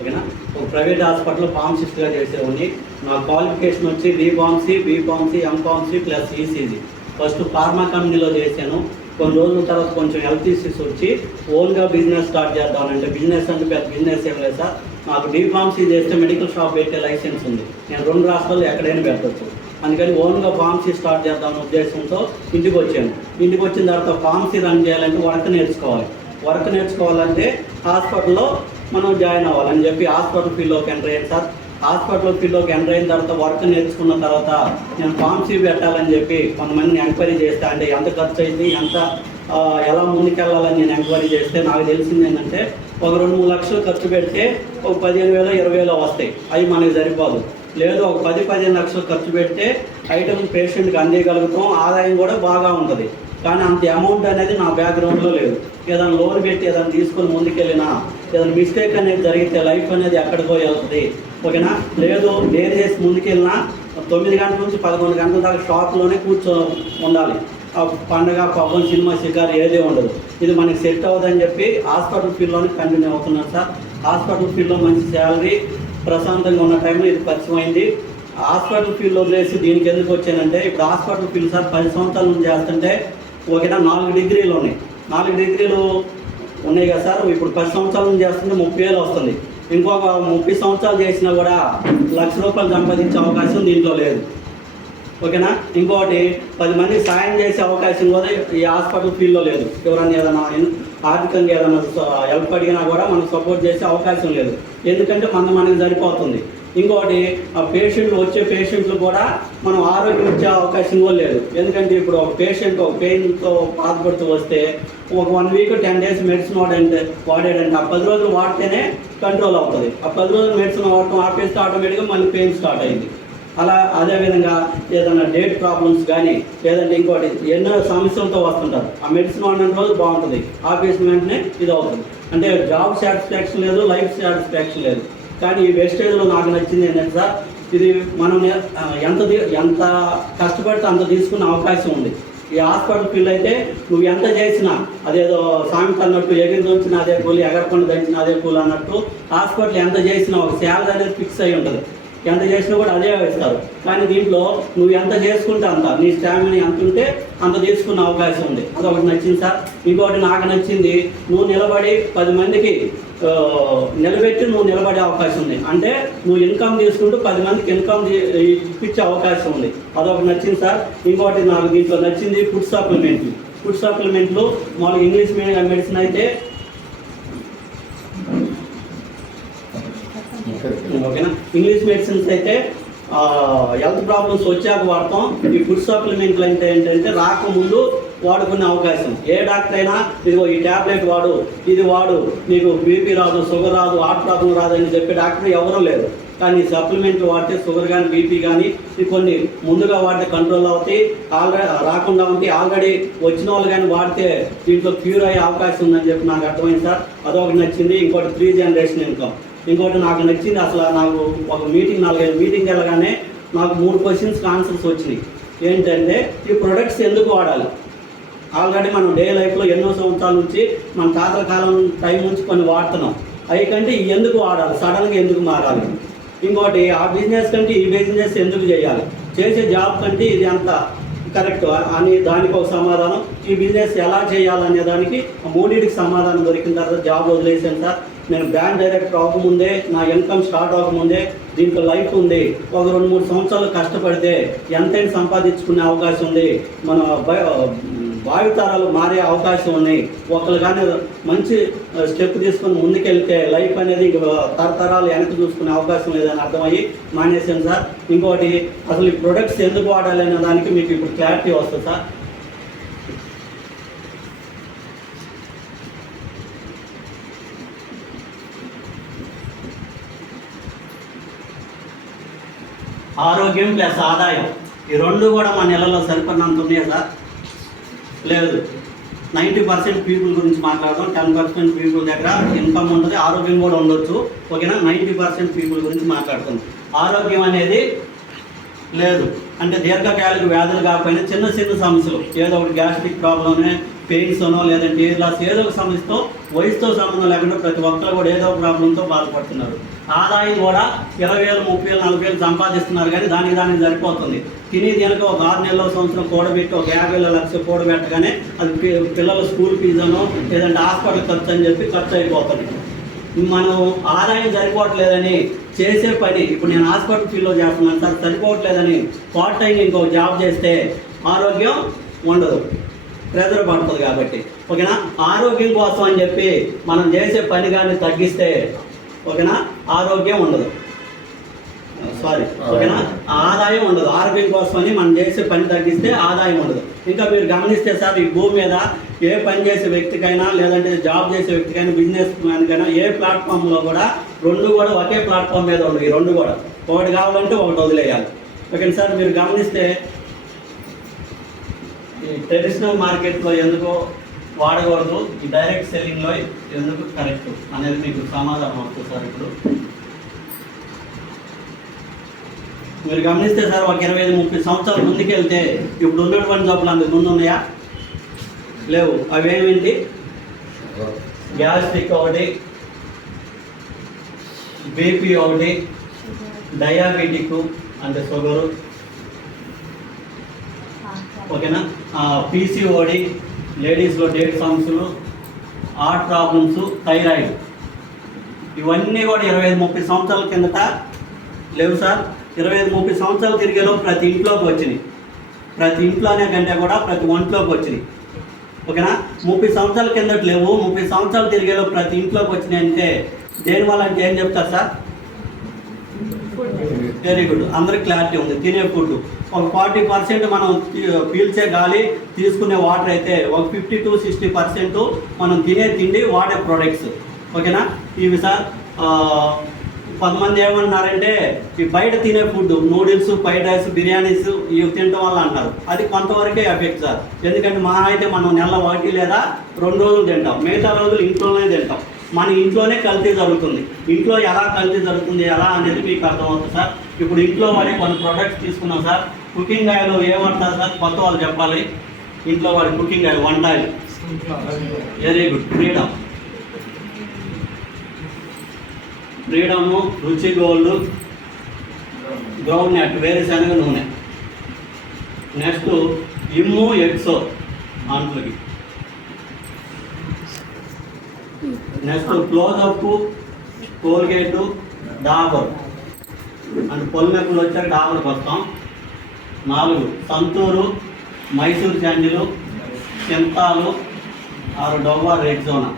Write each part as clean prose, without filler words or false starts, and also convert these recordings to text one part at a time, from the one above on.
ఓకేనా. ఒక ప్రైవేట్ హాస్పిటల్లో ఫార్మసిస్ట్గా చేసేవాడిని. నా క్వాలిఫికేషన్ వచ్చి B Pharmacy, M Pharmacy plus ECG. First pharma కంపెనీలో చేశాను. కొన్ని రోజుల తర్వాత కొంచెం హెల్త్ ఇష్యూస్ వచ్చి ఓన్గా బిజినెస్ స్టార్ట్ చేద్దామంటే, బిజినెస్ అంటే పెద్ద బిజినెస్ ఏం లేదు సార్. నాకు బీఫార్మసీ చేస్తే మెడికల్ షాప్ పెట్టే లైసెన్స్ ఉంది. నేను 2 రాష్ట్రాల్లో ఎక్కడైనా పెట్టచ్చు. అందుకని ఓన్గా ఫార్మసీ స్టార్ట్ చేద్దామనే ఉద్దేశంతో ఇంటికి వచ్చాను. ఇంటికి వచ్చిన తర్వాత ఫార్మసీ రన్ చేయాలంటే వర్క్ నేర్చుకోవాలి. వర్క్ నేర్చుకోవాలంటే హాస్పిటల్లో మనం జాయిన్ అవ్వాలని చెప్పి హాస్పిటల్ ఫీల్డ్లోకి ఎంటర్ అయ్యాను సార్. హాస్పిటల్ ఫీల్డ్లోకి ఎంటర్ అయిన తర్వాత వర్క్ నేర్చుకున్న తర్వాత నేను ఫార్మసీ పెట్టాలని చెప్పి కొంతమందిని ఎంక్వైరీ చేస్తే, అంటే ఎంత ఖర్చు అయింది, ఎలా ముందుకెళ్ళాలని నేను ఎంక్వైరీ చేస్తే నాకు తెలిసింది ఏంటంటే, ఒక 2-3 లక్షలు ఖర్చు పెడితే ఒక 15,000 20,000 వస్తాయి. అవి మనకి సరిపోదు. లేదు ఒక 10-15 లక్షలు ఖర్చు పెడితే ఐటమ్ పేషెంట్కి అందేయగలుగుతాం, ఆదాయం కూడా బాగా ఉంటుంది. కానీ అంత అమౌంట్ అనేది నా బ్యాక్గ్రౌండ్లో లేదు. ఏదైనా లోన్ పెట్టి ఏదైనా తీసుకొని ముందుకెళ్ళినా, ఏదైనా మిస్టేక్ అనేది జరిగితే లైఫ్ అనేది ఎక్కడికో వెళ్తుంది. ఓకేనా. లేదు డేర్ చేసి ముందుకెళ్ళినా 9 గంటల నుంచి 11 గంటల దాకా షాప్లోనే ఉండాలి. పండగ, పబ్బం, సినిమా, షికారు ఏదే ఉండదు. ఇది మనకి సెట్ అవ్వదని చెప్పి హాస్పిటల్ ఫీల్డ్లోనే కంటిన్యూ అవుతున్నాను సార్. హాస్పిటల్ ఫీల్డ్లో మంచి శాలరీ, ప్రశాంతంగా ఉన్న టైంలో ఇది పరిచయం అయింది. హాస్పిటల్ ఫీల్డ్లో వదిలేసి దీనికి ఎందుకు వచ్చానంటే, ఇప్పుడు హాస్పిటల్ ఫీల్డ్ సార్ 10 సంవత్సరాల నుంచి చేస్తుంటే ఓకేనా 4 డిగ్రీలు ఉన్నాయి. 4 డిగ్రీలు ఉన్నాయి కదా సార్. ఇప్పుడు 10 సంవత్సరాల నుంచి చేస్తుంటే 30,000 వస్తుంది. ఇంకొక 30 సంవత్సరాలు చేసినా కూడా ₹1,00,000 సంపాదించే అవకాశం దీంట్లో లేదు. ఓకేనా. ఇంకోటి 10 మందికి సాయం చేసే అవకాశం కూడా ఈ హాస్పిటల్ ఫీల్డ్లో లేదు. ఎవరైనా ఏదైనా ఆర్థికంగా ఏదైనా హెల్ప్ అడిగినా కూడా మనకు సపోర్ట్ చేసే అవకాశం లేదు. ఎందుకంటే మనకి సరిపోతుంది. ఇంకోటి వచ్చే పేషెంట్లు కూడా మనం ఆరోగ్యం ఇచ్చే అవకాశం కూడా లేదు. ఎందుకంటే ఇప్పుడు ఒక పేషెంట్ ఒక పెయిన్తో బాధపడుతూ వస్తే ఒక 1 వీక్ 10 డేస్ మెడిసిన్ వాడాడంటే ఆ 10 రోజులు వాడితేనే కంట్రోల్ అవుతుంది. ఆ 10 రోజులు మెడిసిన్ వాడటం ఆపేస్తే ఆటోమేటిక్గా మళ్ళీ పెయిన్ స్టార్ట్ అయింది. అలా అదేవిధంగా ఏదైనా డేట్ ప్రాబ్లమ్స్ కానీ లేదంటే ఇంకోటి ఎన్నో సమస్యలతో వస్తుంటారు. ఆ మెడిసిన్ వాడిన రోజు బాగుంటుంది, ఆపేసిన వెంటనే ఇది అవుతుంది. అంటే జాబ్ సాటిస్ఫాక్షన్ లేదు, లైఫ్ సాటిస్ఫాక్షన్ లేదు. కానీ ఈ వెస్టేజ్లో నాకు నచ్చింది ఏంటంటే సార్, ఇది మనం ఎంత కష్టపడితే అంత తీసుకునే అవకాశం ఉంది. ఈ హాస్పిటల్ ఫీల్డ్ అయితే నువ్వు ఎంత చేసినా అదేదో సామెత అన్నట్టు, ఎగిరి దంచిన అదే కూలి, ఎగరకుండా దంచిన అదే కూలి అన్నట్టు, హాస్పిటల్ ఎంత చేసినా ఒక శాలరీ అనేది ఫిక్స్ అయి ఉంటుంది. ఎంత చేసినా కూడా అదే ఇస్తారు. కానీ దీంట్లో నువ్వు ఎంత చేసుకుంటే అంత, నీ స్టామినా ఎంత ఉంటే అంత తీసుకునే అవకాశం ఉంది. అదొకటి నచ్చింది సార్. ఇంకొకటి నాకు నచ్చింది, నువ్వు నిలబడి 10 మందికి నిలబెట్టి నువ్వు నిలబడే అవకాశం ఉంది. అంటే నువ్వు ఇన్కమ్ తీసుకుంటూ 10 మందికి ఇన్కమ్ ఇప్పించే అవకాశం ఉంది. అదొకటి నచ్చింది సార్. ఇంకోటి నాకు దీంట్లో నచ్చింది ఫుడ్ సప్లిమెంట్లు. మామూలుగా ఇంగ్లీష్ మెడిసిన్ అయితే ఓకేనా, ఇంగ్లీష్ మెడిసిన్స్ అయితే హెల్త్ ప్రాబ్లమ్స్ వచ్చాక వాడతాం. ఈ ఫుడ్ సప్లిమెంట్లు అంటే ఏంటంటే రాకముందు వాడుకునే అవకాశం. ఏ డాక్టర్ అయినా ఇదిగో ఈ ట్యాబ్లెట్ వాడు, ఇది వాడు, నీకు బీపీ రాదు, షుగర్ రాదు, హార్ట్ ప్రాబ్లం రాదు అని చెప్పే డాక్టర్ ఎవరూ లేరు. కానీ సప్లిమెంట్లు వాడితే షుగర్ కానీ బీపీ కానీ కొన్ని ముందుగా వాడితే కంట్రోల్ అవుతాయి, రాకుండా ఉంటాయి. ఆల్రెడీ వచ్చిన వాళ్ళు కానీ వాడితే దీంట్లో క్యూర్ అయ్యే అవకాశం ఉందని చెప్పి నాకు అర్థమైంది సార్. అదొకటి నచ్చింది. ఇంకోటి 3 జనరేషన్ ఇన్కమ్. ఇంకోటి నాకు నచ్చింది, అసలు నాకు ఒక 4-5 మీటింగ్ వెళ్ళగానే నాకు 3 క్వశ్చన్స్కి ఆన్సర్స్ వచ్చినాయి. ఏంటంటే ఈ ప్రొడక్ట్స్ ఎందుకు వాడాలి. ఆల్రెడీ మనం డే లైఫ్లో ఎన్నో సంవత్సరాల నుంచి మన తాతల కాలం టైం నుంచి కొన్ని వాడుతున్నాం. అవి కంటే ఎందుకు వాడాలి, సడన్గా ఎందుకు మారాలి. ఇంకోటి ఆ బిజినెస్ కంటే ఈ బిజినెస్ ఎందుకు చేయాలి, చేసే జాబ్ కంటే ఇది అంత కరెక్ట్ అని దానికి ఒక సమాధానం. ఈ బిజినెస్ ఎలా చేయాలనే దానికి 3టికి సమాధానం దొరికిన తర్వాత జాబ్ వదిలేసాను సార్. నేను బ్రాండ్ డైరెక్టర్ అవ్వకముందే, నా ఇన్కమ్ స్టార్ట్ అవ్వకముందే దీంట్లో లైఫ్ ఉంది. ఒక 2-3 సంవత్సరాలు కష్టపడితే ఎంతైనా సంపాదించుకునే అవకాశం ఉంది. మన భావితరాలు మారే అవకాశం ఉన్నాయి. ఒకరు కానీ మంచి స్టెప్ తీసుకొని ముందుకెళ్తే లైఫ్ అనేది తరతరాలు వెనక్కి చూసుకునే అవకాశం లేదని అర్థమయ్యి మానేసాను సార్. ఇంకోటి అసలు ఈ ప్రొడక్ట్స్ ఎందుకు వాడాలి అనే దానికి మీకు ఇప్పుడు క్లారిటీ వస్తుంది సార్. ఆరోగ్యం ప్లస్ ఆదాయం ఈ 2 కూడా మన నెలలో సరిపడినంత ఉన్నాయా సార్? లేదు. 90% పీపుల్ గురించి మాట్లాడదాం. 10% పీపుల్ దగ్గర ఇన్కమ్ ఉంటుంది, ఆరోగ్యం కూడా ఉండొచ్చు. ఓకేనా. 90% పీపుల్ గురించి మాట్లాడుతాం. ఆరోగ్యం అనేది లేదు. అంటే దీర్ఘకాలిక వ్యాధులు కాకపోయినా చిన్న సమస్యలు, ఏదో ఒకటి గ్యాస్ట్రిక్ ప్రాబ్లమే, పెయిన్స్ అనో లేదంటే ఏజ్ లాస్ ఏదో ఒక సమస్యతో వయసుతో సంబంధం లేకుండా ప్రతి ఒక్కరు కూడా ఏదో ఒక ప్రాబ్లంతో బాధపడుతున్నారు. ఆదాయం కూడా 20,000, 30,000, 40,000 సంపాదిస్తున్నారు, కానీ దానికి సరిపోతుంది. తినేది కనుక ఒక 6 నెలల సంవత్సరం కూడబెట్టి ఒక 50,000, 1,00,000 కూడబెట్టగానే అది పిల్లల స్కూల్ ఫీజునో లేదంటే హాస్పిటల్ ఖర్చు అని చెప్పి ఖర్చు అయిపోతుంది. మనం ఆదాయం సరిపోవట్లేదని చేసే పని, ఇప్పుడు నేను హాస్పిటల్ ఫీల్డ్లో చేస్తున్నాను సార్, సరిపోవట్లేదని పార్ట్ టైం ఇంకో జాబ్ చేస్తే ఆరోగ్యం ఉండదు, ప్రెజర్ పడుతుంది. కాబట్టి ఓకేనా, ఆరోగ్యం కోసం అని చెప్పి మనం చేసే పని కానీ తగ్గిస్తే ఓకేనా ఆరోగ్యం ఉండదు, ఓకేనా ఆదాయం ఉండదు. ఆరోగ్యం కోసమని మనం చేసే పని తగ్గిస్తే ఆదాయం ఉండదు. ఇంకా మీరు గమనిస్తే సార్, ఈ భూమి మీద ఏ పని చేసే వ్యక్తికైనా లేదంటే జాబ్ చేసే వ్యక్తికైనా బిజినెస్ మ్యాన్కైనా ఏ ప్లాట్ఫామ్లో కూడా రెండు కూడా ఒకే ప్లాట్ఫామ్ మీద ఉండవు. ఈ రెండు కూడా ఒకటి కావాలంటే ఒకటి వదిలేయాలి. ఓకేనా సార్, మీరు గమనిస్తే ఈ ట్రెడిషనల్ మార్కెట్లో ఎందుకో వాడకూడదు, ఈ డైరెక్ట్ సెల్లింగ్లో ఎందుకు కరెక్ట్ అనేది మీకు సమాధానం వస్తుంది సార్. ఇప్పుడు మీరు గమనిస్తే సార్, ఒక 25-30 సంవత్సరాల ముందుకు వెళ్తే ఇప్పుడు ఉన్నటువంటి జబ్బులు అందుకు ముందు ఉన్నాయా? లేవు. అవేమిటి? గ్యాస్ట్రిక్ ఒకటి, బీపీ ఒకటి, డయాబెటిక్ అంటే షుగరు, ఓకేనా పీసీఓడి, లేడీస్లో డేట్ సమస్యలు, హార్ట్ ప్రాబ్లమ్స్, థైరాయిడ్, ఇవన్నీ కూడా 25-30 సంవత్సరాల కిందట లేవు సార్. 25-30 సంవత్సరాలు తిరిగేలో ప్రతి ఇంట్లోకి వచ్చినాయి. ప్రతి ఇంట్లోనే కంటే కూడా ప్రతి ఒంట్లోకి వచ్చినాయి. ఓకేనా, 30 సంవత్సరాల కిందట లేవు, 30 సంవత్సరాలు తిరిగేలో ప్రతి ఇంట్లోకి వచ్చినాయి. అంటే దేనివల్ల అంటే ఏం చెప్తారు సార్? వెరీ గుడ్, అందరికి క్లారిటీ ఉంది. తినే ఫుడ్ ఒక 40% మనం పీల్చే గాలి, తీసుకునే వాటర్ అయితే ఒక 50-60% మనం తినే తిండి, వాడే ప్రొడక్ట్స్. ఓకేనా, ఇవి సార్. కొంతమంది ఏమన్నారంటే ఈ బయట తినే food, noodles, fried rice, biryanis ఇవి తినడం వల్ల అంటారు. అది కొంతవరకే ఎఫెక్ట్ సార్. ఎందుకంటే మహా అయితే మనం నెల 1 లేదా 2 రోజులు తింటాం, మిగతా రోజులు ఇంట్లోనే తింటాం. మన ఇంట్లోనే కల్తీ జరుగుతుంది. ఇంట్లో ఎలా కల్తీ జరుగుతుంది ఎలా అనేది మీకు అర్థమవుతుంది సార్. ఇప్పుడు ఇంట్లో వాడే కొన్ని ప్రొడక్ట్స్ తీసుకున్నాం సార్. కుకింగ్ ఆయిల్ ఏమంటారు సార్? కొత్త వాళ్ళు చెప్పాలి. ఇంట్లో వాడే కుకింగ్ ఆయిల్, వంట oil. Very good. Freedom, Ruchi gold, groundnut, వేరుశనగ నూనె. నెక్స్ట్ ఇమ్ము, ఎక్సో అంట్లకి. నెక్స్ట్ క్లోజప్, కోల్గేటు, డాబర్ అంటే పొలిమెప్పులు వచ్చాక డాబర్కి వస్తాం. 4 Santoor, Mysore sandal, Cinthol, 6 Dove Rexona.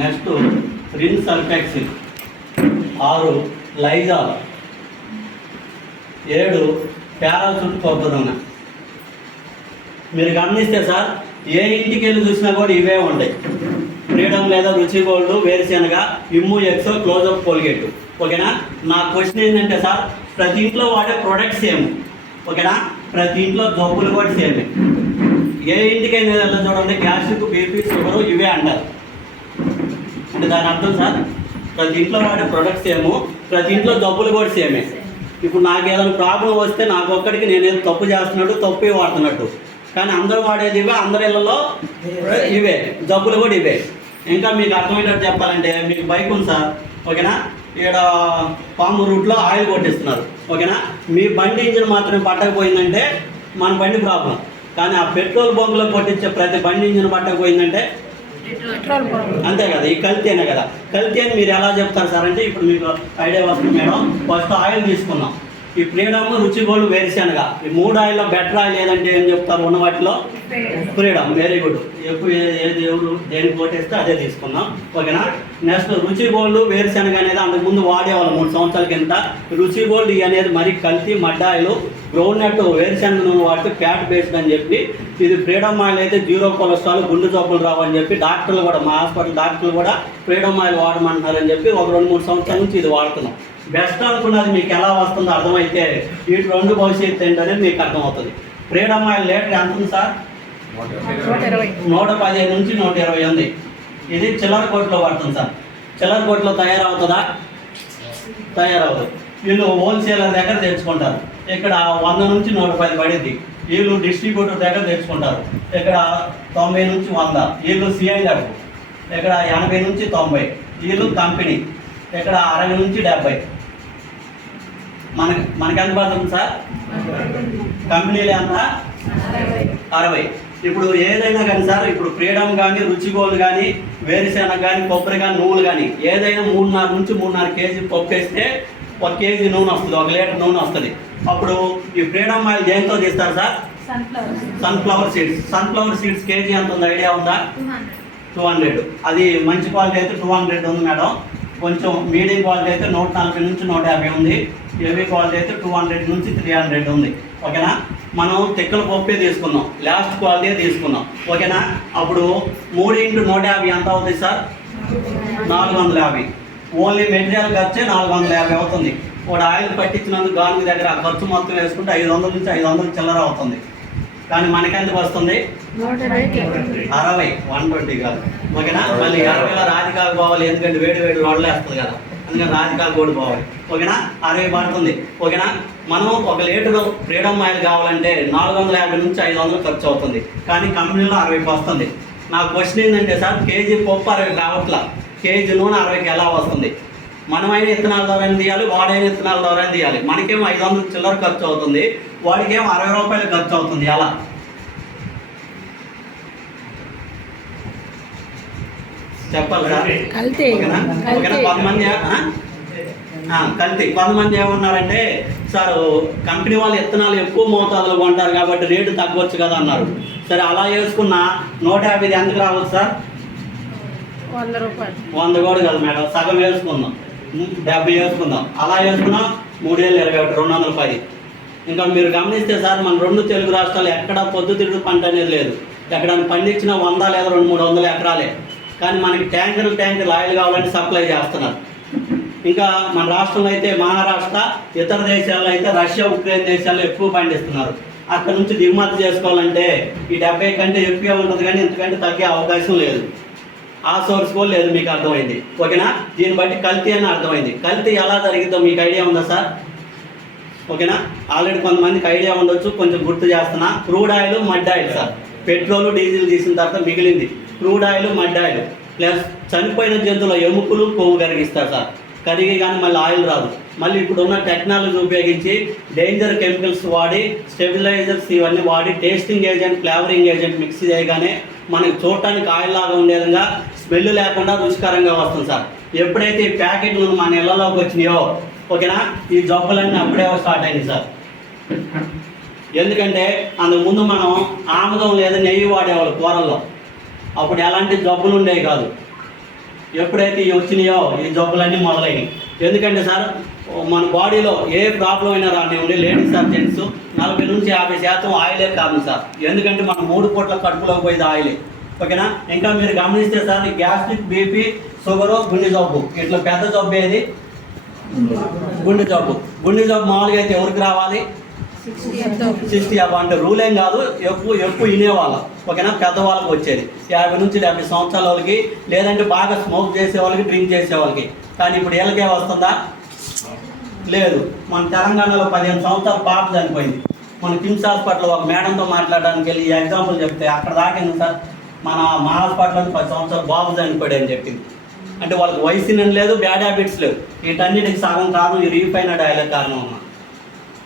Next Rin సల్ఫెక్సిల్, 6 లైజాల్, 7 పారాచూట్ కొబ్బరి నూనె. మీరు గమనిస్తే సార్, ఏ ఇంటికి వెళ్ళి చూసినా కూడా ఇవే ఉంటాయి. ఫ్రీడమ్ లేదా రుచి గోల్డ్, వేరుశనగ, ఇమ్ము, ఎక్సో, క్లోజప్, కోల్గేట్. ఓకేనా, నా క్వశ్చన్ ఏంటంటే సార్, ప్రతి ఇంట్లో వాడే ప్రొడక్ట్స్ సేమ్. ఓకేనా, ప్రతి ఇంట్లో జబ్బులు కూడా సేమే. ఏ ఇంటికైనా వెళ్ళి చూడండి, గ్యాస్ట్రిక్, బీపీ, షుగరు ఇవే అంటారు. అంటే దాని అర్థం సార్, ప్రతి ఇంట్లో వాడే ప్రొడక్ట్స్ ఏమో, ప్రతి ఇంట్లో జబ్బులు కూడా సేమే. ఇప్పుడు నాకు ఏదైనా ప్రాబ్లం వస్తే నాకు ఒక్కడికి నేనేదో తప్పు చేస్తున్నట్టు, తప్పు వాడుతున్నట్టు. కానీ అందరూ వాడేది ఇవే, అందరి ఇళ్ళలో ఇవే, జబ్బులు కూడా ఇవే. ఇంకా మీకు అర్థమయ్యేటట్టు చెప్పాలంటే, మీకు బైక్ ఉంది సార్. ఓకేనా, ఇక్కడ పాము రూట్లో ఆయిల్ కొట్టిస్తున్నారు. ఓకేనా, మీ బండి ఇంజిన్ మాత్రమే పట్టకపోయిందంటే మన బండి ప్రాబ్లం. కానీ ఆ పెట్రోల్ బంకులో కొట్టించే ప్రతి బండి ఇంజిన్ పట్టకపోయిందంటే అంతే కదా, ఈ కల్తీనే కదా. కల్తీ అని మీరు ఎలా చెప్తారు సార్ అంటే, ఇప్పుడు మీకు ఐడియా వస్తుంది మేడం. ఫస్ట్ ఆయిల్ తీసుకున్నాం, ఈ ఫ్రీడమ్, రుచి గోల్డ్, వేరుశనగ, ఈ 3 ఆయిల్లో బెటర్ ఆయిల్ ఏదంటే ఏం చెప్తారు? ఉన్న వాటిలో ఫ్రీడమ్. Very good. ఎప్పుడు ఏది ఎవరు దేనికి కొట్టేస్తే అదే తీసుకున్నాం. ఓకేనా, నెక్స్ట్ రుచి గోల్డ్, వేరుశనగ అనేది అంతకుముందు వాడేవాళ్ళు 3 సంవత్సరాల కింద. రుచి గోల్డ్ అనేది మరీ కల్తీ, మడ్డ ఆయిల్. గ్రౌండ్ నట్, వేరుశనగ నూనె వాడితే ఫ్యాట్ బేస్డ్ అని చెప్పి, ఇది ఫ్రీడమ్ ఆయిల్ అయితే 0 కొలెస్ట్రాల్, గుండె జబ్బులు రావని చెప్పి డాక్టర్లు కూడా, మా హాస్పిటల్ డాక్టర్లు కూడా ఫ్రీడమ్ ఆయిల్ వాడమంటున్నారని చెప్పి ఒక 2-3 సంవత్సరాల నుంచి ఇది వాడుతున్నాం. బెస్ట్ అనుకున్నది మీకు ఎలా వస్తుందో అర్థమైతే వీటి 2 భవిష్యత్తు ఏంటనేది మీకు అర్థమవుతుంది. ఫ్రీడమ్ ఆయిల్ లీటర్ ఎంత ఉంది సార్? 115 నుంచి 120 ఉంది. ఇది చిల్లర కోట్లో పడుతుంది సార్. చిల్లర కోట్లో తయారవుతుందా? తయారవుతుంది. వీళ్ళు హోల్సేలర్ దగ్గర తెచ్చుకుంటారు. ఇక్కడ 100 నుంచి 110 పడింది. వీళ్ళు డిస్ట్రిబ్యూటర్ దగ్గర తెచ్చుకుంటారు. ఇక్కడ 90 నుంచి 100, వీళ్ళు సిఐఆర్. ఇక్కడ 80 నుంచి 90, వీళ్ళు కంపెనీ. ఇక్కడ 60 నుంచి 70. మనకి ఎంత పడుతుంది సార్? కంపెనీలు ఎంత? 60. ఇప్పుడు ఏదైనా కానీ సార్, ఇప్పుడు ఫ్రీడమ్ కానీ, రుచిగోల్డ్ కానీ, వేరుశెనగ కానీ, కొబ్బరి కానీ, నువ్వులు కానీ ఏదైనా 3.5 నుంచి 3.5 కేజీ పప్పు వేస్తే 1 కేజీ నూనె వస్తుంది, 1 లీటర్ నూనె వస్తుంది. అప్పుడు ఈ ఫ్రీడమ్ ఆయిల్ దేంతో తీస్తారు sir? Sunflower seeds. Sunflower seeds KG ఎంత ఉంది, ఐడియా ఉందా? 200. అది మంచి క్వాలిటీ అయితే 200 ఉంది మేడం. కొంచెం మీడియం క్వాలిటీ అయితే 140 నుంచి 150 ఉంది. హెవీ క్వాలిటీ అయితే 200 నుంచి 300 ఉంది. ఓకేనా? మనం తెక్కల పప్పే తీసుకున్నాం, లాస్ట్ క్వాలిటీ తీసుకున్నాం. ఓకేనా? అప్పుడు 3 × 150 ఎంత అవుతుంది సార్? 450. ఓన్లీ మెటీరియల్ ఖర్చే 450 అవుతుంది. వాడు ఆయిల్ పట్టించినందుకు గానుగ దగ్గర ఆ ఖర్చు మొత్తం వేసుకుంటే 500 నుంచి 500 చిల్లర అవుతుంది. కానీ మనకెందుకు వస్తుంది? 60, 120 కాదు. ఓకేనా? మళ్ళీ 60లో రాజకాలు పోవాలి, ఎందుకంటే వేడి రోడ్లు వేస్తుంది కదా, అందుకని రాజకాలు కూడా పోవాలి. ఓకేనా? 60 పడుతుంది. ఓకేనా? మనం 1 లీటరు ఫ్రీడమ్ ఆయిల్ కావాలంటే 450 నుంచి 500 ఖర్చు అవుతుంది. కానీ కంపెనీలో 60కి వస్తుంది. నా క్వశ్చన్ ఏంటంటే సార్, కేజీ పప్పు 60 రావట్లా, కేజీ నూనె 60కి ఎలా వస్తుంది? మనమైనా ఇత్తనాల ద్వారా తీయాలి, వాడైన ఇత్తనాల ద్వారా తీయాలి. మనకేమో 500 చిల్లర ఖర్చు అవుతుంది, వాడికేమో 60 రూపాయలు ఖర్చు అవుతుంది. ఎలా చెప్పాలి సార్? ఓకేనా? కొంతమంది కొంతమంది ఏమన్నారంటే, సార్ కంపెనీ వాళ్ళు ఇత్తనాలు ఎక్కువ మోతాదులో కొంటారు కాబట్టి రేటు తగ్గవచ్చు కదా అన్నారు. సరే, అలా వేసుకున్న 150 ఎందుకు రావచ్చు సార్? 100 రూపాయలు. 100 కూడా కాదు మేడం, సగం వేసుకుందాం, 70 వేసుకుందాం. అలా వేసుకున్నాం 3,21 210. ఇంకా మీరు గమనిస్తే సార్, మన 2 తెలుగు రాష్ట్రాలు ఎక్కడ పొద్దుతిరుగుడు పంట అనేది లేదు. ఎక్కడైనా పండించిన 100 లేదా 200-300 ఎకరాలే. కానీ మనకి ట్యాంకర్లు ఆయిల్ కావాలని సప్లై చేస్తున్నారు. ఇంకా మన రాష్ట్రంలో అయితే మహారాష్ట్ర, ఇతర దేశాల్లో అయితే రష్యా, ఉక్రెయిన్ దేశాల్లో ఎక్కువ పండిస్తున్నారు. అక్కడ నుంచి దిగుమతి చేసుకోవాలంటే ఈ 70 కంటే ఎక్కువ ఉంటుంది, కానీ ఇంతకంటే తగ్గే అవకాశం లేదు. ఆ సోర్స్ కూడా లేదు. మీకు అర్థమైంది? ఓకేనా? దీన్ని బట్టి కల్తీ అని అర్థమైంది. కల్తీ ఎలా జరిగిందో మీకు ఐడియా ఉందా సార్? ఓకేనా? ఆల్రెడీ కొంతమందికి ఐడియా ఉండొచ్చు, కొంచెం గుర్తు చేస్తున్నా. Crude oil, mud oil sir. Petrol, diesel తీసిన తర్వాత మిగిలింది crude oil, mud oil plus చనిపోయిన జంతువుల ఎముకలు, కొవ్వు కరిగిస్తారు సార్. కరిగి కానీ మళ్ళీ ఆయిల్ రాదు. మళ్ళీ ఇప్పుడున్న టెక్నాలజీ ఉపయోగించి డేంజర్ కెమికల్స్ వాడి, స్టెబిలైజర్స్ ఇవన్నీ వాడి, tasting agent, flavouring agent mix చేయగానే మనకి చూడటానికి ఆయిల్ లాగా ఉండే విధంగా, స్మెల్ లేకుండా రుచికరంగా వస్తుంది సార్. ఎప్పుడైతే ఈ ప్యాకెట్లు మన ఇళ్లలోకి వచ్చినాయో, ఓకేనా, ఈ జబ్బులన్నీ అప్పుడే స్టార్ట్ అయింది సార్. ఎందుకంటే అందుకు మనం ఆముదం లేదా నెయ్యి వాడేవాళ్ళు కూరల్లో. అప్పుడు ఎలాంటి జబ్బులు ఉండేవి కాదు. ఎప్పుడైతే ఇవి వచ్చినాయో ఈ జబ్బులన్నీ మొదలైనవి. ఎందుకంటే సార్, మన బాడీలో ఏ ప్రాబ్లం అయినా రానివ్వండి, లేడీస్ ఆర్ జెంట్స్ 40 నుంచి 50% ఆయిలే కారణం సార్. ఎందుకంటే మనం 3 పూట్ల కడుపులోకి పోయేది ఆయిలే. ఓకేనా? ఇంకా మీరు గమనిస్తే సార్, ఈ గ్యాస్ట్రిక్, బీపీ, షుగరు, గుండె జబ్బు, ఇట్లా పెద్ద జబ్బు ఏది? గుండె జబ్బు. గుండె జబ్బు మామూలుగా అయితే ఎవరికి రావాలి? 60 అంటే రూల్ ఏం కాదు, ఎక్కువ వినేవాళ్ళం. ఓకేనా? పెద్దవాళ్ళకి వచ్చేది 50 నుంచి 70 సంవత్సరాల వాళ్ళకి, లేదంటే బాగా స్మోక్ చేసే వాళ్ళకి, డ్రింక్ చేసే వాళ్ళకి. కానీ ఇప్పుడు వీళ్ళకే వస్తుందా? లేదు. మన తెలంగాణలో 15 సంవత్సరాల పాప చనిపోయింది. మన కిమ్స్ హాస్పిటల్లో ఒక మేడంతో మాట్లాడడానికి వెళ్ళి ఎగ్జాంపుల్ చెప్తే అక్కడ దాకింది సార్. మా హాస్పిటల్లో 10 సంవత్సరాలు బాబు చనిపోయాడు అని చెప్పింది. అంటే వాళ్ళకి వయసు లేదు, బ్యాడ్ హ్యాబిట్స్ లేవు. వీటన్నిటికి సగం కారణం ఈ రీఫైనడ్ ఆయిల్ కారణం అన్న.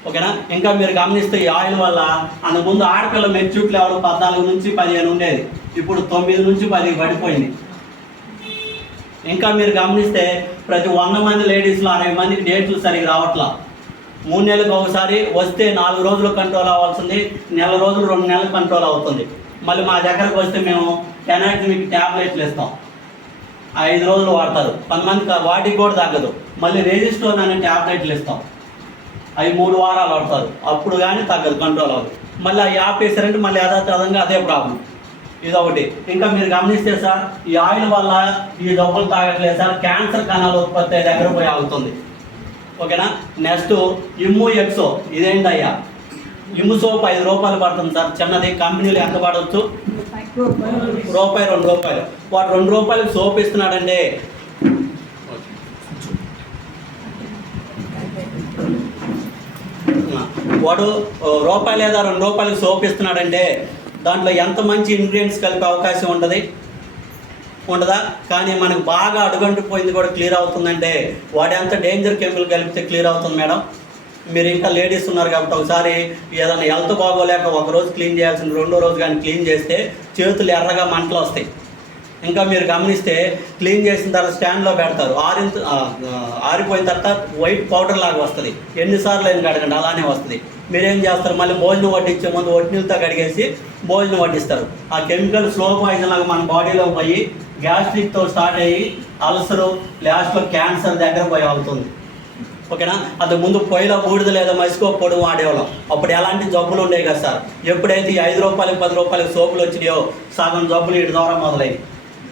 ఓకేనా? ఇంకా మీరు గమనిస్తే ఈ ఆయిల్ వల్ల అందుముందు ఆడపిల్ల మెచ్యూరిటీ లెవెల్ 14 నుంచి 15 ఉండేది, ఇప్పుడు 9 నుంచి 10 పడిపోయింది. ఇంకా మీరు గమనిస్తే ప్రతి 100 మంది లేడీస్లో 60 మందికి డేట్లు సరిగ్గా రావట్లా. 3 నెలలకు ఒకసారి వస్తే 4 రోజులు కంట్రోల్ అవ్వాల్సింది, నెల రోజులు 2 నెలలు కంట్రోల్ అవుతుంది. మళ్ళీ మా దగ్గరకు వస్తే మేము టెనాక్సిమిక్ ట్యాబ్లెట్లు ఇస్తాం, 5 రోజులు వాడతారు. కొంతమందికి వాటికి కూడా తగ్గదు. మళ్ళీ రెజిస్టోన్ అనే ట్యాబ్లెట్లు ఇస్తాం, అవి 3 వారాలు వాడతారు. అప్పుడు కానీ తగ్గదు, కంట్రోల్ అవ్వదు. మళ్ళీ అవి ఆపేసారంటే మళ్ళీ యథాతథంగా అదే ప్రాబ్లం. ఇదొకటి. ఇంకా మీరు గమనిస్తే సార్, ఈ ఆయిల్ వల్ల ఈ జబ్బులు తాగట్లేదు సార్, క్యాన్సర్ కణాలు ఉత్పత్తి దగ్గర పోయి ఆగుతుంది. ఓకేనా? నెక్స్ట్ ఇమ్ము ఎక్సో. ఇదేంటయ్యా? ఇమ్ము సోప్ 5 రూపాయలు పడుతుంది సార్. చిన్నది. కంపెనీలు ఎంత పడవచ్చు? రూపాయి, 2 రూపాయలు. వాడు 2 రూపాయలకు సోప్ ఇస్తున్నాడంటే వాడు రూపాయి లేదా 2 రూపాయలకి సోప్ ఇస్తున్నాడంటే దాంట్లో ఎంత మంచి ఇంగ్రీడియంట్స్ కలిపే అవకాశం ఉంటుంది, ఉండదా? కానీ మనకు బాగా అడుగంటిపోయింది కూడా క్లియర్ అవుతుందంటే వాడు ఎంత డేంజర్ కెమికల్ కలిపితే క్లియర్ అవుతుంది మేడం. మీరు ఇంకా లేడీస్ ఉన్నారు కాబట్టి ఒకసారి ఏదైనా హెల్త్ బాగోలేక ఒక రోజు క్లీన్ చేయాల్సిన 2వ రోజు కానీ క్లీన్ చేస్తే చేతులు ఎర్రగా మంటలు వస్తాయి. ఇంకా మీరు గమనిస్తే క్లీన్ చేసిన తర్వాత స్టాండ్లో పెడతారు, ఆరిపోయిన తర్వాత వైట్ పౌడర్ లాగా వస్తుంది. ఎన్నిసార్లు అయినా కడగండి అలానే వస్తుంది. మీరేం చేస్తారు, మళ్ళీ భోజనం వడ్డించే ముందు నీళ్ళతో కడిగేసి భోజనం వడ్డిస్తారు. ఆ కెమికల్ స్లో పాయిజన్ లాగా మన బాడీలో పోయి గ్యాస్ట్రిక్తో స్టార్ట్ అయ్యి అల్సరు, లాస్ట్లో క్యాన్సర్ దగ్గర పోయి అవుతుంది. ఓకేనా? అంతకు ముందు పొయ్యిలో బూడిద లేదా మసికో పొడి వాడేవాళ్ళం. అప్పుడు ఎలాంటి జబ్బులు ఉండేవి కదా సార్. ఎప్పుడైతే 5 రూపాయలకి 10 రూపాయలకి సోపులు వచ్చినాయో సగం జబ్బులు ఇటు ద్వారా మొదలయ్యి.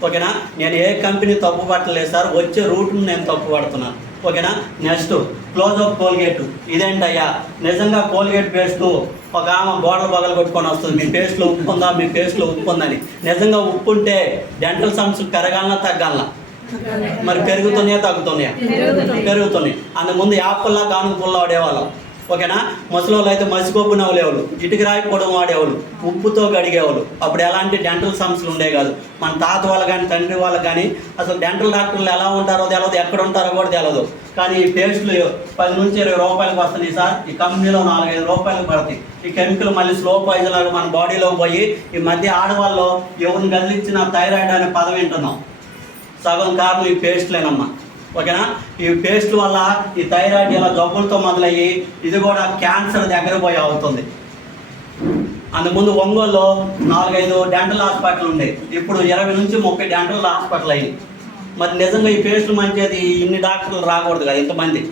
ఓకేనా? నేను ఏ కంపెనీ తప్పు పట్టలేదు సార్, వచ్చే రూట్ని నేను తప్పు పడుతున్నాను. ఓకేనా? Next close up Colgate. ఇదేంటయ్యా, నిజంగా కోల్గేట్ పేస్ట్ ఒక ఆమె గోడలు బగలు కొట్టుకొని వస్తుంది, మీ పేస్ట్లో ఉప్పు ఉందా, మీ పేస్ట్లో ఉప్పు ఉందని. నిజంగా ఉప్పు ఉంటే డెంటల్ సమస్యలు పెరగాలన్నా తగ్గాలన్నా? మరి పెరుగుతున్నాయా తగ్గుతున్నాయా? పెరుగుతున్నాయి. అందుముందు యాప్పల్లా కానుక పుల్ల వాడేవాళ్ళం. ఓకేనా? ముసలోళ్ళు అయితే మసిగొబ్బు నవ్వులేవాళ్ళు, ఇటుక రాయి పొడం వాడేవాళ్ళు, ఉప్పుతో గడిగేవాళ్ళు. అప్పుడు ఎలాంటి డెంటల్ సమస్యలు ఉండే కాదు. మన తాత వాళ్ళు కానీ తండ్రి వాళ్ళు కానీ అసలు డెంటల్ డాక్టర్లు ఎలా ఉంటారో తెలియదు, ఎక్కడ ఉంటారో కూడా తెలియదు. కానీ ఈ పేస్టులు 10 నుంచి 20 రూపాయలకు వస్తున్నాయి సార్. ఈ కంపెనీలో 4-5 రూపాయలకు పడతాయి. ఈ కెమికల్ మళ్ళీ స్లో పాయిజన్ లాగా మన బాడీలో పోయి ఈ మధ్య ఆడవాళ్ళు ఎవరిని గదిలిచ్చిన థైరాయిడ్ అనే పదం వింటున్నాం. సగం కారణం ఈ పేస్ట్లేనమ్మా. ఓకేనా? ఈ పేస్ట్ వల్ల ఈ థైరాయిడ్ ఇలా జబ్బులతో మొదలయ్యి ఇది కూడా క్యాన్సర్ దగ్గర పోయి అవుతుంది. అందుముందు ఒంగోలులో 4-5 డెంటల్ హాస్పిటల్ ఉండేవి, ఇప్పుడు 20 నుంచి 30 డెంటల్ హాస్పిటల్ అయ్యి. మరి నిజంగా ఈ పేస్టులు మంచిది, ఇన్ని డాక్టర్లు రాకూడదు కదా ఇంతమంది.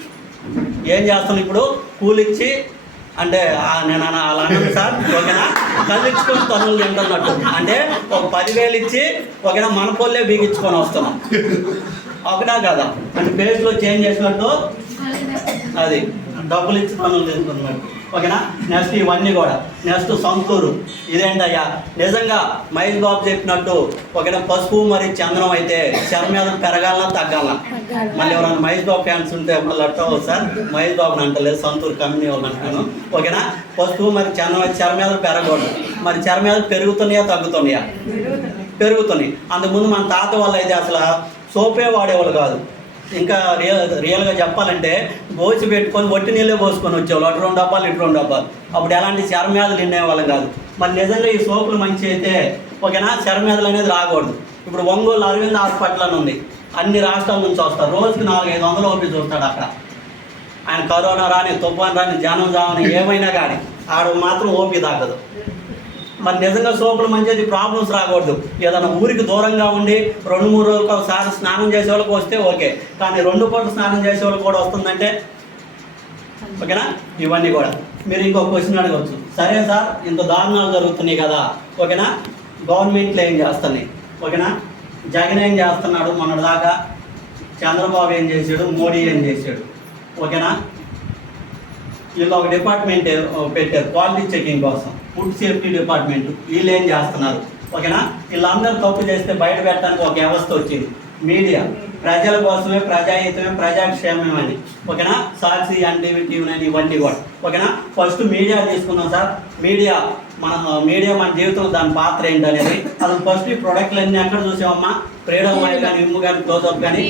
ఏం చేస్తాను ఇప్పుడు, కూలిచ్చి అంటే నేను అలా అన్నాను సార్. ఓకేనా? కళ్ళించుకొని తనులు తింటున్నట్టు అంటే ఒక 10,000 ఇచ్చి ఓకేనా మన పొల్లే బిగించుకొని వస్తున్నాం. ఒకటా కదా అంటే పేస్ట్లో చేంజ్ చేసినట్టు అది డబ్బులు ఇచ్చి పనులు తింటున్నట్టు. ఓకేనా? నెక్స్ట్ ఇవన్నీ కూడా నెక్స్ట్ సంతూరు. ఇదేంటయ్యా, నిజంగా మహేష్ బాబు చెప్పినట్టు ఓకేనా పసుపు మరి చందనం అయితే చర్మ మీద పెరగాలన్నా తగ్గాలన్నా? మళ్ళీ ఎవరైనా మహేష్ బాబు ఫ్యాన్స్ ఉంటే మళ్ళీ అట్టో సార్ మహేష్ బాబుని అంటలేదు, సంతూరు కంపెనీ వాళ్ళు అంటున్నాను. ఓకేనా? పసుపు మరి చందనం అయితే చర్మ మీద పెరగకూడదు. మరి చర్మ మీద పెరుగుతున్నాయా తగ్గుతున్నాయా? పెరుగుతున్నాయి. అందుముందు మన తాత వాళ్ళు అయితే అసలు సోపే వాడేవాళ్ళు కాదు. ఇంకా రియల్గా చెప్పాలంటే గోచి పెట్టుకొని ఒట్టి నీళ్ళే పోసుకొని వచ్చేవాళ్ళు. అటు 2 డబ్బాలు ఇటు 2 డబ్బాలు. అప్పుడు ఎలాంటి చర్మవ్యాధులు నిండేవాళ్ళం కాదు. మరి నిజంగా ఈ సోపులు మంచి అయితే ఓకేనా చర్మవ్యాధులు అనేది రాకూడదు. ఇప్పుడు ఒంగోలు అరవింద్ హాస్పిటల్ అని ఉంది, అన్ని రాష్ట్రాల నుంచి వస్తారు. రోజుకి 400-500 ఓపీ చూస్తాడు అక్కడ. ఆయన కరోనా రాని, తుఫాన్ రాని, జనం జామని ఏమైనా కానీ ఆడ మాత్రం ఓపీ తాగదు. మరి నిజంగా సోపులు మంచిది, ప్రాబ్లమ్స్ రాకూడదు. ఏదైనా ఊరికి దూరంగా ఉండి 2-3 రోజులకు ఒకసారి స్నానం చేసే వాళ్ళకి వస్తే ఓకే, కానీ 2 పూటలు స్నానం చేసే వాళ్ళకి కూడా వస్తుందంటే ఓకేనా? ఇవన్నీ కూడా మీరు ఇంకో క్వశ్చన్ అడగవచ్చు, సరే సార్ ఇంత దారుణాలు జరుగుతున్నాయి కదా ఓకేనా, గవర్నమెంట్లో ఏం చేస్తున్నాయి? ఓకేనా? జగన్ ఏం చేస్తున్నాడు, మొన్నటి దాకా చంద్రబాబు ఏం చేశాడు, మోడీ ఏం చేశాడు? ఓకేనా? వీళ్ళు ఒక డిపార్ట్మెంట్ పెట్టారు క్వాలిటీ చెకింగ్ కోసం, ఫుడ్ సేఫ్టీ డిపార్ట్మెంట్. వీళ్ళు ఏం చేస్తున్నారు? ఓకేనా? వీళ్ళందరూ తప్పు చేస్తే బయట పెట్టడానికి ఒక వ్యవస్థ వచ్చింది, మీడియా. ప్రజల కోసమే, ప్రజాహితమే, ప్రజాక్షేమం అని. ఓకేనా? సాక్షి, ఎన్టీవీ, టీవీ ఇవన్నీ కూడా. ఓకేనా? ఫస్ట్ మీడియా తీసుకుందాం సార్. మీడియా మన జీవితంలో దాని పాత్ర ఏంటనేది అసలు ఫస్ట్ ఈ ప్రొడక్ట్లు అన్నీ ఎక్కడ చూసామమ్మా? ఫ్రీడమ్ ఆయిల్ కానీ, ఇమ్ము కానీ, క్లోజ్అప్ కానీ,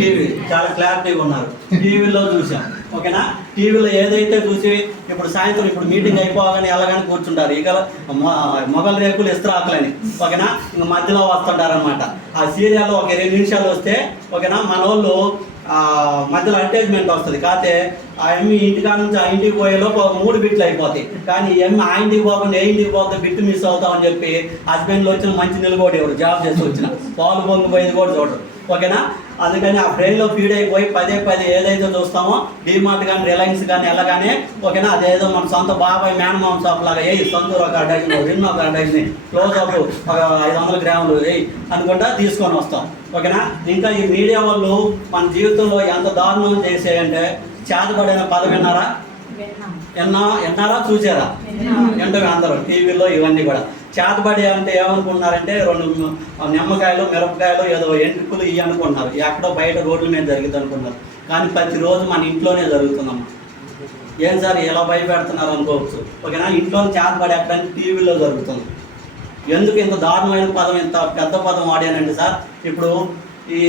టీవీ చాలా క్లారిటీగా ఉన్నారు, టీవీలో చూసాం. ఓకేనా? టీవీలో ఏదైతే చూసి ఇప్పుడు సాయంత్రం ఇప్పుడు మీటింగ్ అయిపోవాలని ఎలాగని కూర్చుంటారు, ఇక మొగల్ రేకులు ఇస్త్రాకులని. ఓకేనా? ఇంకా మధ్యలో వస్తుంటారనమాట. ఆ సీరియల్లో ఒక 2 నిమిషాలు వస్తే ఓకేనా మన వాళ్ళు మధ్యలో అడ్వర్టైజ్మెంట్ వస్తుంది. కాకపోతే ఆ ఎమ్మి ఇంటికా నుంచి ఆ ఇంటికి పోయేలోపు 3 బిట్లు అయిపోతాయి. కానీ ఎమ్మి ఆ ఇంటికి పోకుండా ఏ ఇంటికి పోతే బిట్టు మిస్ అవుతామని చెప్పి హస్బెండ్లు వచ్చిన మంచి నీళ్ళు కూడా ఎవరు జాబ్ చేసి వచ్చిన పాలు పొంగిపోయింది కూడా చూడరు. ఓకేనా? అందుకని ఆ బ్రెయిన్లో ఫీడ్ అయిపోయి పదే ఏదైతే చూస్తామో డిమార్ట్ కానీ, రిలయన్స్ కానీ వెళ్ళగానే ఓకేనా అదేదో మన సొంత బాబాయ్ మేనమామ షాప్ లాగా సంతూర్ ఒక డజన్, రిన్ ఒక డజన్, క్లోజ్అప్ ఒక 500 గ్రాములు అనుకుంటా తీసుకొని వస్తాం. ఓకేనా? ఇంకా ఈ మీడియా వాళ్ళు మన జీవితంలో ఎంత దారుణం చేసేయంటే, చేతబడిన పదం విన్నారా? విన్నారా? చూసారా? ఎంతగా అందరూ టీవీలో ఇవన్నీ కూడా. చేతబడి అంటే ఏమనుకుంటున్నారంటే 2 నిమ్మకాయలు, మిరపకాయలు, ఏదో ఎంట్రుకులు ఇవి అనుకుంటున్నారు. ఎక్కడో బయట రోడ్ల మీద జరుగుతుంది అనుకుంటున్నారు. కానీ ప్రతిరోజు మన ఇంట్లోనే జరుగుతుందమ్మా. ఏం సార్ ఎలా భయపెడుతున్నారు అనుకోవచ్చు. ఓకేనా, ఇంట్లో చేత పడేయడానికి టీవీలో జరుగుతుంది. ఎందుకు ఇంత దారుణమైన పదం, ఇంత పెద్ద పదం వాడానండి సార్? ఇప్పుడు ఈ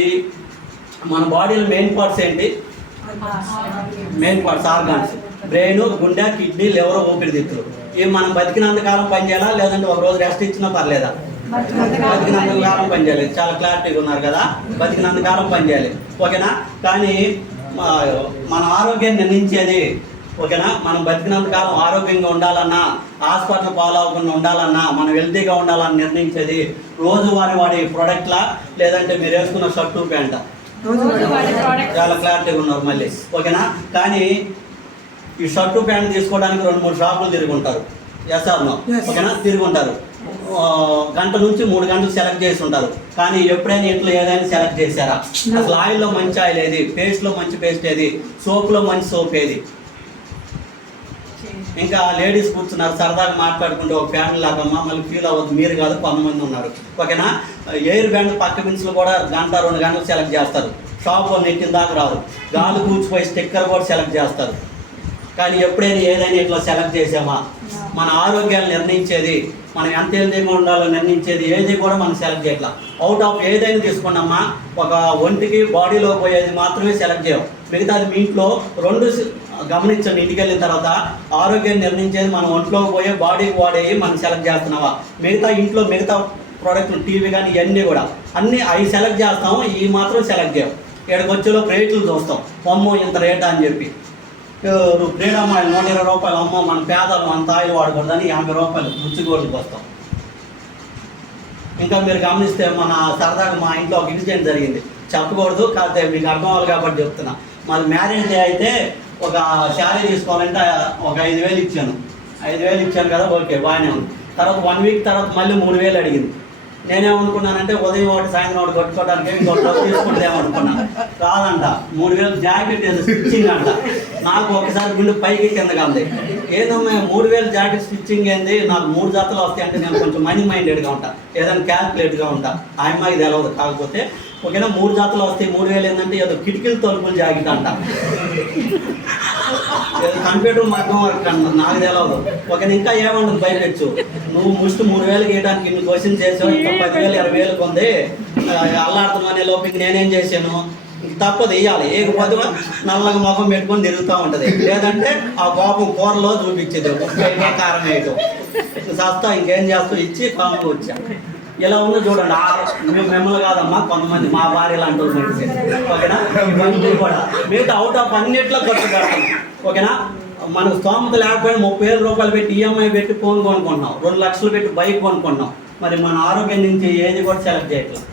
మన బాడీలో మెయిన్ పార్ట్స్ ఏంటి? మెయిన్ పార్ట్స్ ఆర్గాన్స్, బ్రెయిన్, గుండె, కిడ్నీ, లివర్, ఊపిరితిత్తులు. ఇవి మనం బతికినంతకాలం పనిచేయాలా, లేదంటే ఒక రోజు రెస్ట్ ఇచ్చినా పర్లేదా? బతికినంతకాలం పనిచేయాలి. చాలా క్లారిటీగా ఉన్నారు కదా, బతికినంతకాలం పనిచేయాలి. ఓకేనా, కానీ మన ఆరోగ్యాన్ని నిర్ణయించేది, ఓకేనా, మనం బతికినంతకాలం ఆరోగ్యంగా ఉండాలన్నా, హాస్పిటల్ ఫాలో అవ్వకుండా ఉండాలన్నా, మనం హెల్తీగా ఉండాలని నిర్ణయించేది రోజువారి వాడి ప్రోడక్ట్లా, లేదంటే మీరు వేసుకున్న షర్టు ప్యాంటా? చాలా క్లారిటీగా ఉన్నారు మళ్ళీ. ఓకేనా, కానీ ఈ షర్టు ప్యాంట్ తీసుకోవడానికి 2-3 షాపులు తిరుగుంటారు. Yes are no? ఓకేనా, తిరుగుంటారు. గంట నుంచి 3 గంటలు సెలెక్ట్ చేసి ఉంటారు. కానీ ఎప్పుడైనా ఇంట్లో ఏదైనా సెలెక్ట్ చేశారా? అసలు ఆయిల్లో మంచి ఆయిల్ ఏది, పేస్ట్లో మంచి పేస్ట్ ఏది, సోప్లో మంచి సోప్ ఏది? ఇంకా లేడీస్ కూర్చున్నారు సరదాగా మాట్లాడుకుంటే ఒక ఫ్యామిలీ లాగమ్మా, మళ్ళీ ఫీల్ అవ్వద్దు, మీరు కాదు కొంతమంది ఉన్నారు. ఓకేనా, ఎయిర్ బ్యాండ్ పక్క పిన్స్లు కూడా 1-2 గంటలు సెలెక్ట్ చేస్తారు. షాప్లో నెట్టిన దాకా రాదు. గాలి కూర్చిపోయి స్టిక్కర్ కూడా సెలెక్ట్ చేస్తారు. కానీ ఎప్పుడైనా ఏదైనా ఇట్లా సెలెక్ట్ చేసామా? మన ఆరోగ్యాన్ని నిర్ణయించేది, మనం ఎంత హెల్తీగా ఉండాలో నిర్ణయించేది ఏది కూడా మనం సెలెక్ట్ చేయట్లా. అవుట్ ఆఫ్ ఏదైనా తీసుకున్నామా, ఒక ఒంటికి బాడీలో పోయేది మాత్రమే సెలెక్ట్ చేయం. మిగతాది మీ ఇంట్లో 2 గమనించండి. ఇంటికి వెళ్ళిన తర్వాత ఆరోగ్యాన్ని నిర్ణయించేది మన ఒంట్లో పోయే, బాడీకి వాడేవి మనం సెలెక్ట్ చేస్తున్నావా? మిగతా ఇంట్లో మిగతా ప్రోడక్ట్లు, టీవీ కానీ ఇవన్నీ కూడా అన్నీ అవి సెలెక్ట్ చేస్తాము, ఇవి మాత్రం సెలెక్ట్ చేయం. ఇక్కడికి వచ్చేలో రేట్లు చూస్తాం, అమ్మో ఇంత రేటా అని చెప్పి. ఫ్రీడమ్ ఆయిల్ 120 రూపాయలు, అమ్మో మన పేదలు అంత ఆయిల్ వాడకూడదని 50 రూపాయలు రుచిగోళ్ళకి వస్తాం. ఇంకా మీరు గమనిస్తే మన సరదాగా మా ఇంట్లో ఒక ఇన్సిడెంట్ జరిగింది, చెప్పకూడదు కాకపోతే మీకు అర్థం అవ్వాలి కాబట్టి చెప్తున్నా. మరి మ్యారేజ్ డే అయితే ఒక శారీ తీసుకోవాలంటే ఒక 5,000 ఇచ్చాను. 5,000 ఇచ్చాను కదా, ఓకే బాగానే ఉంది. తర్వాత 1 వీక్ తర్వాత మళ్ళీ 3,000 అడిగింది. నేనేమనుకున్నానంటే ఉదయం ఒకటి సాయంత్రం ఒకటి కొట్టుకోవడానికి ఇంకొక డ్రెస్ తీసుకుంటేమనుకున్నా. కాదంట, 3,000 జాకెట్ ఏదో స్టిచ్చింగ్ అంట. నాకు ఒకసారి గుండె పైకి కిందగా ఉంది. ఏదమ్మా 3,000 జాకెట్ స్టిచ్చింగ్ ఏంది, నాకు 3 జతలు వస్తాయి అంటే నేను కొంచెం మనీ మైండెడ్గా ఉంటా, ఏదైనా క్యాల్కులేట్గా ఉంటా. ఆ అమ్మాయికి తెలవదు. కాకపోతే ఓకేనా, 3 జతలు వస్తాయి, 3,000 ఏంటంటే ఏదో కిటికీలు తలుపులు జాకెట్ అంట, ఏదో కంప్యూటర్ మగ్గం వర్క్ అంట, నాకు తెలవదు. ఓకే, ఇంకా ఏమన్నా భయపెచ్చు, నువ్వు ముస్ట్ 3,000 గీయడానికి ఇన్ని క్వశ్చన్ చేసావు, ఇంకా 10,000 20,000 ఉంది అల్లాడుతున్నావు అనే లోపలికి నేనేం చేశాను, తప్పదు వేయాలి. ఏకపోతే నల్లగా ముఖం పెట్టుకొని తిరుగుతూ ఉంటుంది, లేదంటే ఆ కోపం కూరలో చూపించేది, ఉప్పు కారం వేయటం, సస్తా ఇంకేం చేస్తూ ఇచ్చి కాముగా వచ్చా. ఇలా ఉందో చూడండి. మిమ్మల్ని కాదమ్మా, కొంతమంది మా భార్య లాంటి ఓకేనా, ఇవన్నీ కూడా మిగతా అవుట్ ఆఫ్ అన్నిట్లో ఖర్చు పెడతాం. ఓకేనా, మనకు స్తోమత లేకపోయినా 30,000 రూపాయలు పెట్టి ఈఎంఐ పెట్టి ఫోన్ కొనుక్కుంటున్నాం, 2 లక్షలు పెట్టి బైక్ కొనుక్కుంటున్నాం. మరి మన ఆరోగ్యం నుంచి ఏది కూడా సెలెక్ట్ చేయట్లేదు.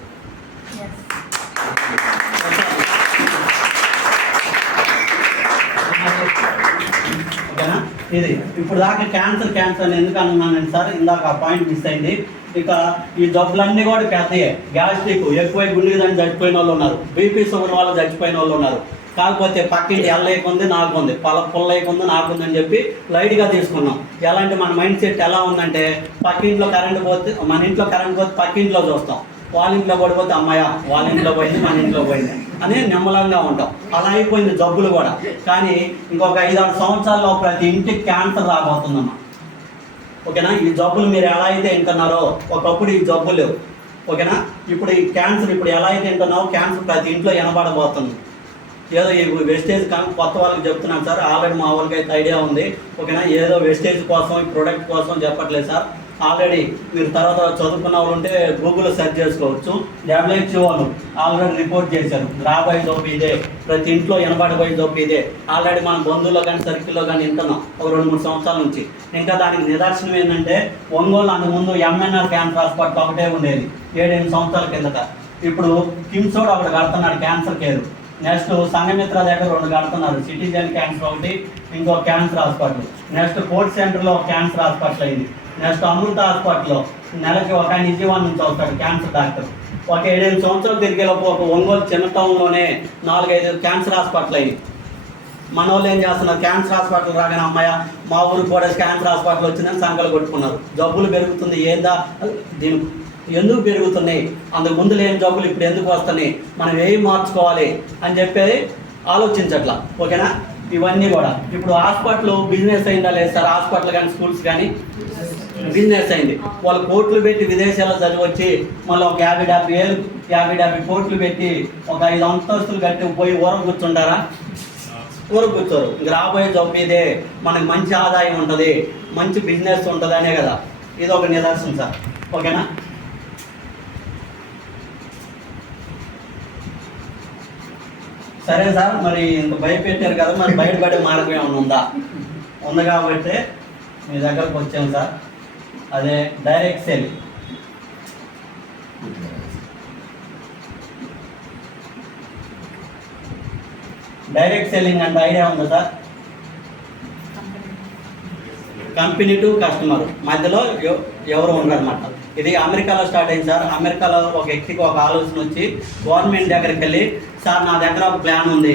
ఓకేనా, ఇది ఇప్పుడు దాకా క్యాన్సర్ అని ఎందుకు అన్నానండి సార్, ఇందాక ఆ పాయింట్ మిస్ అయింది. ఇక ఈ జబ్బులన్నీ కూడా పెద్దయే. గ్యాస్ట్రిక్ ఎక్కువై గుండెకి దాన్ని చచ్చిపోయిన వాళ్ళు ఉన్నారు, బీపీ షుగర్ వాళ్ళు చచ్చిపోయిన వాళ్ళు ఉన్నారు. కాకపోతే పక్కింటి ఎల్లయ్యకుంది నాకుంది, పుల్లయ్యకుంది నాకుంది అని చెప్పి లైట్గా తీసుకున్నాం. ఎలాంటి మన మైండ్ సెట్ ఎలా ఉందంటే, పక్కింట్లో కరెంట్ పోతే మన ఇంట్లో కరెంట్ పోతే పక్కింట్లో చూస్తాం, వాళ్ళ ఇంట్లో పడిపోతే అమ్మాయ వాళ్ళ ఇంట్లో పోయింది మన ఇంట్లో పోయింది అని నిమ్మలంగా ఉంటాం. అలా అయిపోయింది జబ్బులు కూడా. కానీ ఇంకొక 5-6 సంవత్సరాల్లో ప్రతి ఇంటికి క్యాన్సర్ రాబోతుందమ్మా. ఓకేనా, ఈ జబ్బులు మీరు ఎలా అయితే వింటున్నారో ఒకప్పుడు ఈ జబ్బులు లేవు. ఓకేనా, ఇప్పుడు ఈ క్యాన్సర్ ఇప్పుడు ఎలా అయితే వింటున్నారో క్యాన్సర్ ప్రతి ఇంట్లో వినబడబోతుంది. ఏదో ఈ వెస్టేజ్ కొత్త వాళ్ళకి చెప్తున్నాను సార్, ఆల్రెడీ మా వాళ్ళకి అయితే ఐడియా ఉంది. ఓకేనా, ఏదో వెస్టేజ్ కోసం ఈ ప్రోడక్ట్ కోసం చెప్పట్లేదు సార్. ఆల్రెడీ మీరు తర్వాత చదువుకున్న వాళ్ళు ఉంటే గూగుల్లో సెర్చ్ చేసుకోవచ్చు. WHO వాళ్ళు ఆల్రెడీ రిపోర్ట్ చేశారు, రాబోయే జబ్బు ఇదే, ప్రతి ఇంట్లో వినబడబోయే జబ్బు ఇదే. ఆల్రెడీ మన బంధువుల్లో కానీ సర్కిల్లో కానీ వింటున్నాం ఒక 2-3 సంవత్సరాల నుంచి. ఇంకా దానికి నిదర్శనం ఏంటంటే, ఒంగోలు అంతకుముందు MNR క్యాన్సర్ హాస్పిటల్ ఒకటే ఉండేది 7-8 సంవత్సరాల కిందట. ఇప్పుడు కిమ్స్ కూడా ఒకటి కడుతున్నాడు క్యాన్సర్ కేర్. నెక్స్ట్ సంఘమిత్ర దగ్గర 2 కడుతున్నారు, సిటిజన్ క్యాన్సర్ ఒకటి, ఇంకో క్యాన్సర్ హాస్పిటల్. నెక్స్ట్ కోర్ట్ సెంటర్లో క్యాన్సర్ హాస్పిటల్ అయింది. నెక్స్ట్ అమృత హాస్పిటల్లో నెలకి ఒక ఆయన విజయవాడ నుంచి వస్తాడు క్యాన్సర్ డాక్టర్. ఒక 7-8 సంవత్సరాలు తిరిగేలోపు ఒక ఒంగోలు చిన్న టౌన్లోనే 4-5 క్యాన్సర్ హాస్పిటల్ అయింది. మన వాళ్ళు ఏం చేస్తున్నారు, క్యాన్సర్ హాస్పిటల్ రాగానే అమ్మాయ మా ఊరికి కూడా క్యాన్సర్ హాస్పిటల్ వచ్చిందని సంకలు కొట్టుకున్నారు. జబ్బులు పెరుగుతుంది, ఏందా దీని ఎందుకు పెరుగుతున్నాయి, అందుకు ముందు లేని జబ్బులు ఇప్పుడు ఎందుకు వస్తున్నాయి, మనం ఏం మార్చుకోవాలి అని చెప్పేది ఆలోచించట్లా. ఓకేనా, ఇవన్నీ కూడా ఇప్పుడు హాస్పిటల్ బిజినెస్ అయిందా లేదు సార్? హాస్పిటల్ కానీ స్కూల్స్ కానీ బిజినెస్ అయింది. వాళ్ళు కోట్లు పెట్టి విదేశాల్లో చదివి వచ్చి మళ్ళీ ఒక 50-70 కోట్లు పెట్టి ఒక 5 అంతస్తులు కట్టి పోయి ఊర కూర్చుంటారా? ఊర కూర్చోరు. ఇంక రాబోయే జబ్బు ఇదే, మనకి మంచి ఆదాయం ఉంటుంది, మంచి బిజినెస్ ఉంటుంది అనే కదా. ఇది ఒక నిదర్శనం సార్. ఓకేనా? సరే సార్, మరి ఇంత భయపెట్టారు కదా, మరి బయటపడే మార్గం ఏమైనా ఉంది కాబట్టి మీ దగ్గరకు వచ్చాను సార్. అదే డైరెక్ట్ సేల్. డైరెక్ట్ సెల్లింగ్ అంటే ఐడియా ఉందా సార్? కంపెనీ టు కస్టమర్ మధ్యలో ఎవరు ఉండరన్నమాట. ఇది అమెరికాలో స్టార్ట్ అయింది సార్. అమెరికాలో ఒక వ్యక్తికి ఒక ఆలోచన వచ్చి గవర్నమెంట్ దగ్గరికి వెళ్ళి, సార్ నా దగ్గర ఒక ప్లాన్ ఉంది,